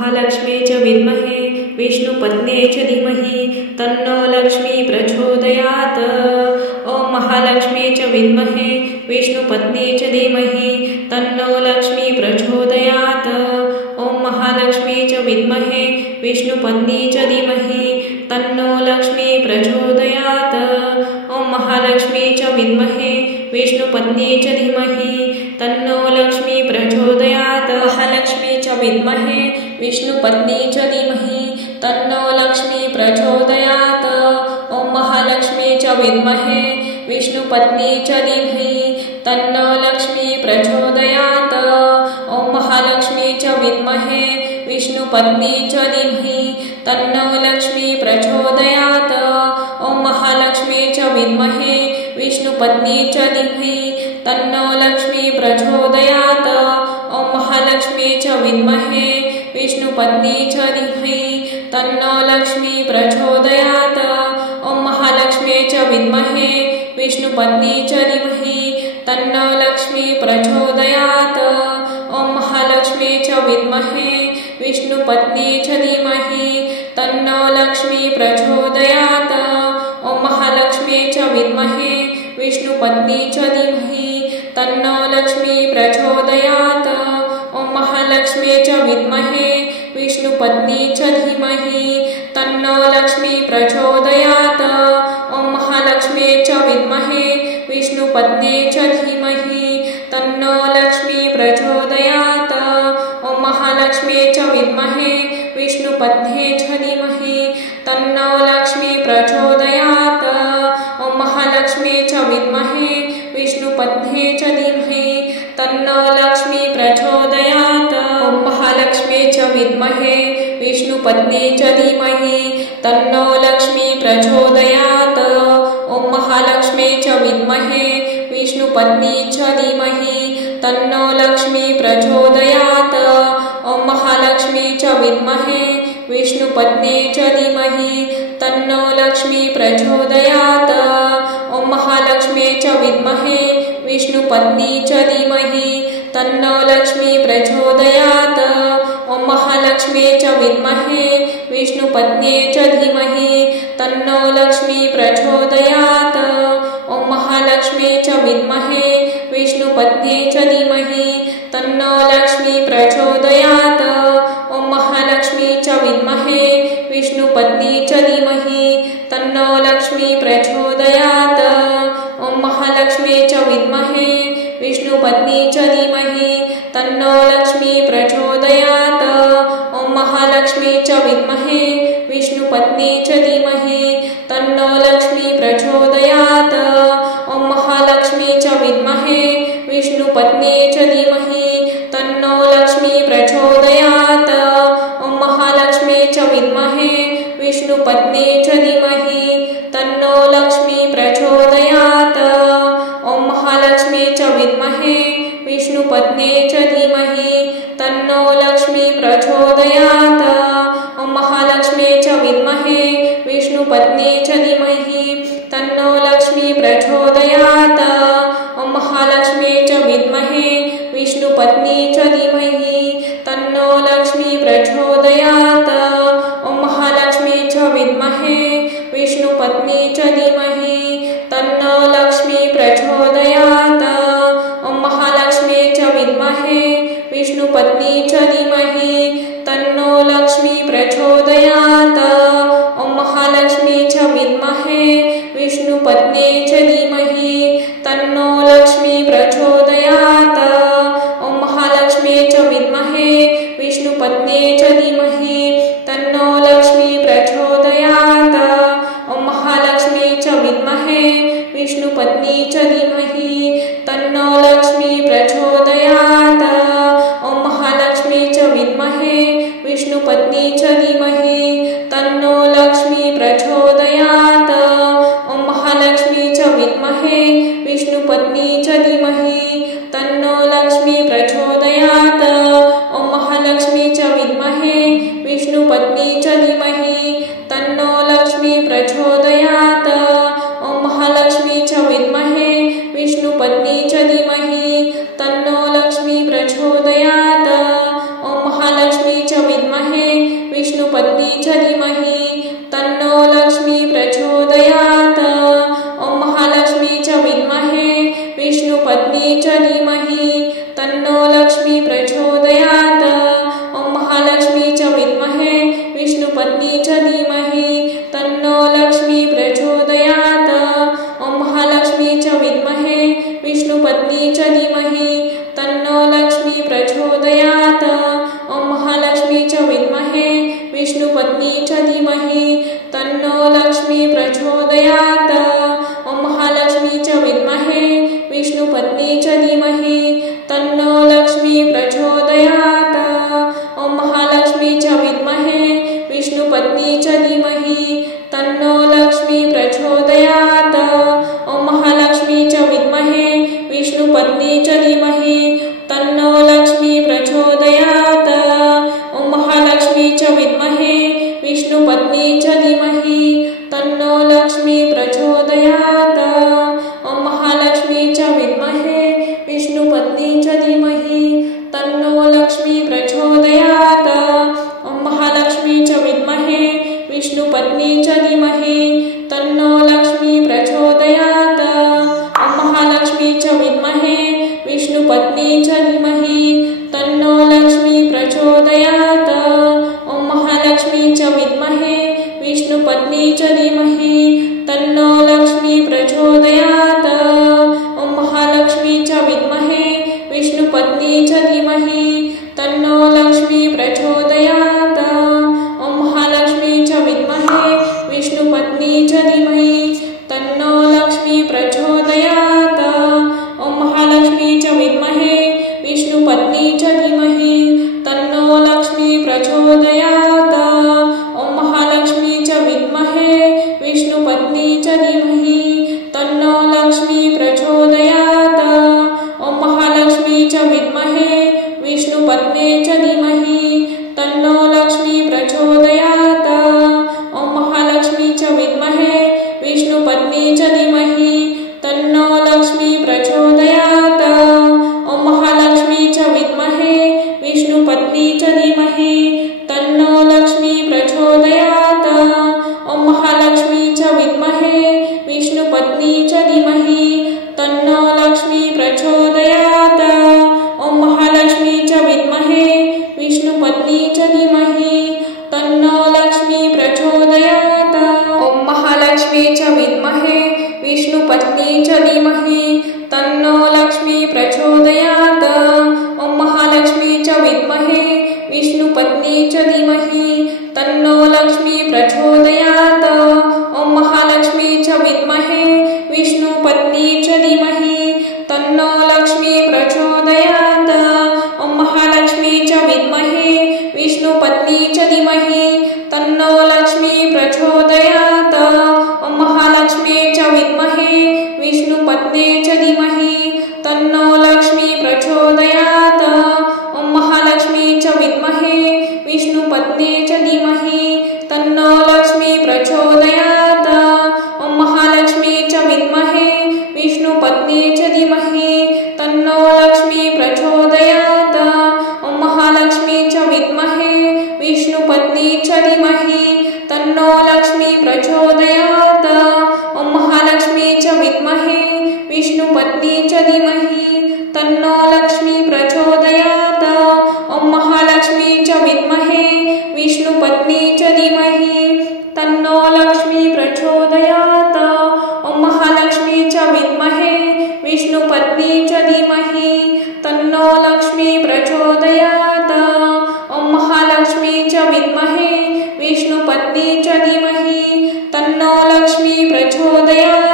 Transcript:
महालक्ष्मी च विद्महे विष्णुपत्न्यै च धीमहि तन्नो लक्ष्मी प्रचोदयात्। ॐ महालक्ष्मी च विद्महे विष्णुपत्न्यै च धीमहि तन्नो लक्ष्मी प्रचोदयात्। ॐ महालक्ष्मी च विद्महे विष्णुपत्न्यै च धीमहि तन्नो लक्ष्मी प्रचोदयात्। ॐ महालक्ष्मी च विद्महे विष्णुपत्न्यै च धीमहि तन्नो लक्ष्मी प्रचोदयात्। महालक्ष्मी च विद्महे विष्णुपत्न्यै च धीमहि तन्नो लक्ष्मी प्रचोदयात्। ॐ महालक्ष्मी च विद्महे विष्णुपत्न्यै च धीमहि तन्नो लक्ष्मी प्रचोदयात्। ॐ महालक्ष्मी च विद्महे विष्णुपत्न्यै च धीमहि तन्नो लक्ष्मी प्रचोदयात्। ॐ महालक्ष्मी च विद्महे विष्णुपत्न्यै च धीमहि तन्नो लक्ष्मी प्रचोदयात्। ॐ महालक्ष्मी च विद्महे विष्णुपत्न्यै च धीमहि तन्नो लक्ष्मी प्रचोदयात्। ॐ महालक्ष्मी च विद्महे विष्णुपत्न्यै च धीमहि तन्नो लक्ष्मी प्रचोदयात्। ॐ महालक्ष्मी च विद्महे विष्णुपत्न्यै च धीमहि तन्नो लक्ष्मी प्रचोदयात्। ॐ महालक्ष्मी च विद्महे विष्णुपत्न्यै च धीमहि तन्नो लक्ष्मी प्रचोदयात्। ॐ महालक्ष्मी च विद्महे विष्णुपत्न्यै च धीमहि तन्नो लक्ष्मी प्रचोदयात्। ॐ महालक्ष्मी च विद्महे विष्णुपत्न्यै च धीमहि तन्नो लक्ष्मी प्रचोदयात्। ॐ महालक्ष्मी च विद्महे विष्णुपत्न्यै च धीमहि तन्नो लक्ष्मी प्रचोदयात्। ॐ महालक्ष्मी च विद्महे विष्णुपत्न्यै च धीमहि तन्नो लक्ष्मी प्रचोदयात्। ॐ महालक्ष्मी च विद्महे विष्णुपत्न्यै च धीमहि तन्नो लक्ष्मी प्रचोदयात्। ॐ महालक्ष्मी च विद्महे विष्णुपत्न्यै च धीमहि तन्नो लक्ष्मी प्रचोदयात्। ॐ महालक्ष्मी च विद्महे विष्णुपत्न्यै च धीमहि तन्नो लक्ष्मी प्रचोदयात्। ॐ महालक्ष्मी च विद्महे विष्णुपत्न्यै च धीमहि तन्नो लक्ष्मी प्रचोदयात्। ॐ महालक्ष्मी च विद्महे विष्णुपत्न्यै च धीमहि तन्नो लक्ष्मी प्रचोदयात्। ॐ महालक्ष्मी च विद्महे विष्णुपत्न्यै च धीमहि तन्नो लक्ष्मी प्रचोदयात्। ॐ महालक्ष्मी च विद्महे विष्णुपत्न्यै च धीमहि तन्नो लक्ष्मी प्रचोदयात्। ॐ महालक्ष्मी च विद्महे विष्णुपत्न्यै च धीमहि तन्नो लक्ष्मी प्रचोदयात्। ॐ महालक्ष्मी च विद्महे विष्णुपत्न्यै च धीमहि तन्नो लक्ष्मी प्रचोदयात्। ॐ महालक्ष्मी च विद्महे विष्णुपत्न्यै च धीमहि तन्नो लक्ष्मी प्रचोदयात्। ॐ महालक्ष्मी च विद्महे विष्णुपत्न्यै च धीमहि तन्नो लक्ष्मी प्रचोदयात्। ॐ महालक्ष्मी च विद्महे विष्णुपत्न्यै च धीमहि तन्नो लक्ष्मी प्रचोदयात्। ॐ महालक्ष्मी च विद्महे विष्णुपत्न्यै च धीमहि तन्नो लक्ष्मी प्रचोदयात्। ॐ महालक्ष्मी च विद्महे विष्णुपत्न्यै च धीमहि तन्नो लक्ष्मी प्रचोदयात्। ॐ महालक्ष्मी च विद्महे विष्णुपत्न्यै च धीमहि तन्नो लक्ष्मी प्रचोदयात्। ॐ महालक्ष्मी च विद्महे विष्णुपत्न्यै च धीमहि तन्नो लक्ष्मी प्रचोदयात्। ॐ महालक्ष्मी च विद्महे विष्णुपत्न्यै च धीमहि तन्नो लक्ष्मी प्रचोदयात्। ॐ महालक्ष्मी च विद्महे विष्णुपत्न्यै च धीमहि तन्नो लक्ष्मी प्रचोदयात्। ॐ महालक्ष्मी च विद्महे विष्णुपत्न्यै च धीमहि तन्नो लक्ष्मी प्रचोदयात्। ॐ महालक्ष्मी च विद्महे विष्णुपत्न्यै च धीमहि तन्नो लक्ष्मी प्रचोदयात्। ॐ महालक्ष्मी च विद्महे विष्णुपत्न्यै च धीमहि तन्नो लक्ष्मी प्रचोदयात्। ॐ महालक्ष्मी च विद्महे विष्णुपत्न्यै च धीमहि तन्नो लक्ष्मी प्रचोदयात्। ॐ महालक्ष्मी च विद्महे विष्णुपत्न्यै च धीमहि तन्नो लक्ष्मी प्रचोदयात्। ॐ महालक्ष्मी च विद्महे विष्णुपत्नी च धीमहि तन्नो लक्ष्मी प्रचोदयात्। ॐ महालक्ष्मी च विद्महे विष्णुपत्नी च धीमहि तन्नो लक्ष्मी प्रचोदयात्। ॐ महालक्ष्मी च विद्महे विष्णुपत्नी च धीमहि तन्नो लक्ष्मी प्रचोदयात्। ॐ महालक्ष्मी च विद्महे विष्णुपत्नी च धीमहि तन्नो लक्ष्मी प्रचोदयात्। ॐ महालक्ष्मी च विद्महे विष्णुपत्नी च धीमहि तन्नो लक्ष्मी प्रचोदयात्। ॐ महालक्ष्मी च विद्महे विष्णुपत्नी च धीमहि तन्नो लक्ष्मी प्रचोदयात्। ॐ महालक्ष्मी च विद्महे विष्णुपत्नी च धीमहि तन्नो लक्ष्मी प्रचोदयात्। ॐ महालक्ष्मी च विद्महे विष्णुपत्नी च धीमहि तन्नो लक्ष्मी प्रचोदयात्। ॐ महालक्ष्मी च विद्महे विष्णुपत्नी च धीमहि तन्नो लक्ष्मी प्रचोदयात्। ॐ महालक्ष्मी च विद्महे विष्णुपत्नी च धीमहि तन्नो लक्ष्मी प्रचोदयात्। ॐ महालक्ष्मी च विद्महे विष्णुपत्नी च धीमहि तन्नो लक्ष्मी प्रचोदयात्। ॐ महालक्ष्मी च विद्महे विष्णुपत्नी च धीमहि तन्नो लक्ष्मी प्रचोदयात्। ॐ महालक्ष्मी च विद्महे विष्णुपत्नी च धीमहि तन्नो लक्ष्मी प्रचोदयात्। ॐ महालक्ष्मी च विद्महे विष्णुपत्नी च धीमहि तन्नो लक्ष्मी प्रचोदयात्। ॐ महालक्ष्मी च विद्महे विष्णुपत्नी च धीमहि तन्नो लक्ष्मी प्रचोदयात्। ॐ महालक्ष्मी च विद्महे विष्णुपत्नी च धीमहि तन्नो लक्ष्मी प्रचोदयात्। ॐ महालक्ष्मी च विद्महे विष्णुपत्नी च धीमहि तन्नो लक्ष्मी प्रचोदयात्। ॐ महालक्ष्मी च विद्महे विष्णुपत्नी च धीमहि तन्नो लक्ष्मी प्रचोदयात्। ॐ महालक्ष्मी च विद्महे विष्णुपत्नी च धीमहि तन्नो लक्ष्मी प्रचोदयात्। ॐ महालक्ष्मी च विद्महे विष्णुपत्नी च धीमहि तन्नो लक्ष्मी प्रचोदयात्। ॐ महालक्ष्मी च विद्महे विष्णुपत्नी च धीमहि तन्नो लक्ष्मी प्रचोदयात्। ॐ महालक्ष्मी च विद्महे विष्णुपत्नी च धीमहि तन्नो लक्ष्मी प्रचोदयात्। ॐ महालक्ष्मी च विद्महे विष्णुपत्नी च धीमहि तन्नो लक्ष्मी प्रचोदयात्। ॐ महालक्ष्मी च विद्महे विष्णुपत्नी च धीमहि तन्नो लक्ष्मी प्रचोदयात्। ॐ महालक्ष्मी च विद्महे विष्णुपत्नी च धीमहि तन्नो लक्ष्मी प्रचोदयात्। ॐ महालक्ष्मी च विद्महे विष्णुपत्नी च धीमहि तन्नो लक्ष्मी प्रचोदयात्। ॐ महालक्ष्मी च विद्महे विष्णुपत्नी च धीमहि तन्नो लक्ष्मी प्रचोदयात्। ॐ महालक्ष्मी च विद्महे विष्णुपत्नी च धीमहि तन्नो लक्ष्मी प्रचोदयात्। ॐ महालक्ष्मी च विद्महे विष्णुपत्नी च धीमहि तन्नो लक्ष्मी प्रचोदयात्। ॐ महालक्ष्मी च विद्महे विष्णुपत्नी च धीमहि तन्नो लक्ष्मी प्रचोदयात्। ॐ महालक्ष्मी च विद्महे विष्णुपत्नी च धीमहि तन्नो लक्ष्मी प्रचोदयात्। ॐ महालक्ष्मी च विद्महे विष्णुपत्नी च धीमहि तन्नो लक्ष्मी प्रचोदयात्। ॐ महालक्ष्मी च विद्महे विष्णुपत्नी च धीमहि तन्नो लक्ष्मी प्रचोदयात्। ॐ महालक्ष्मी च विद्महे विष्णुपत्नी च धीमहि तन्नो लक्ष्मी प्रचोदयात्।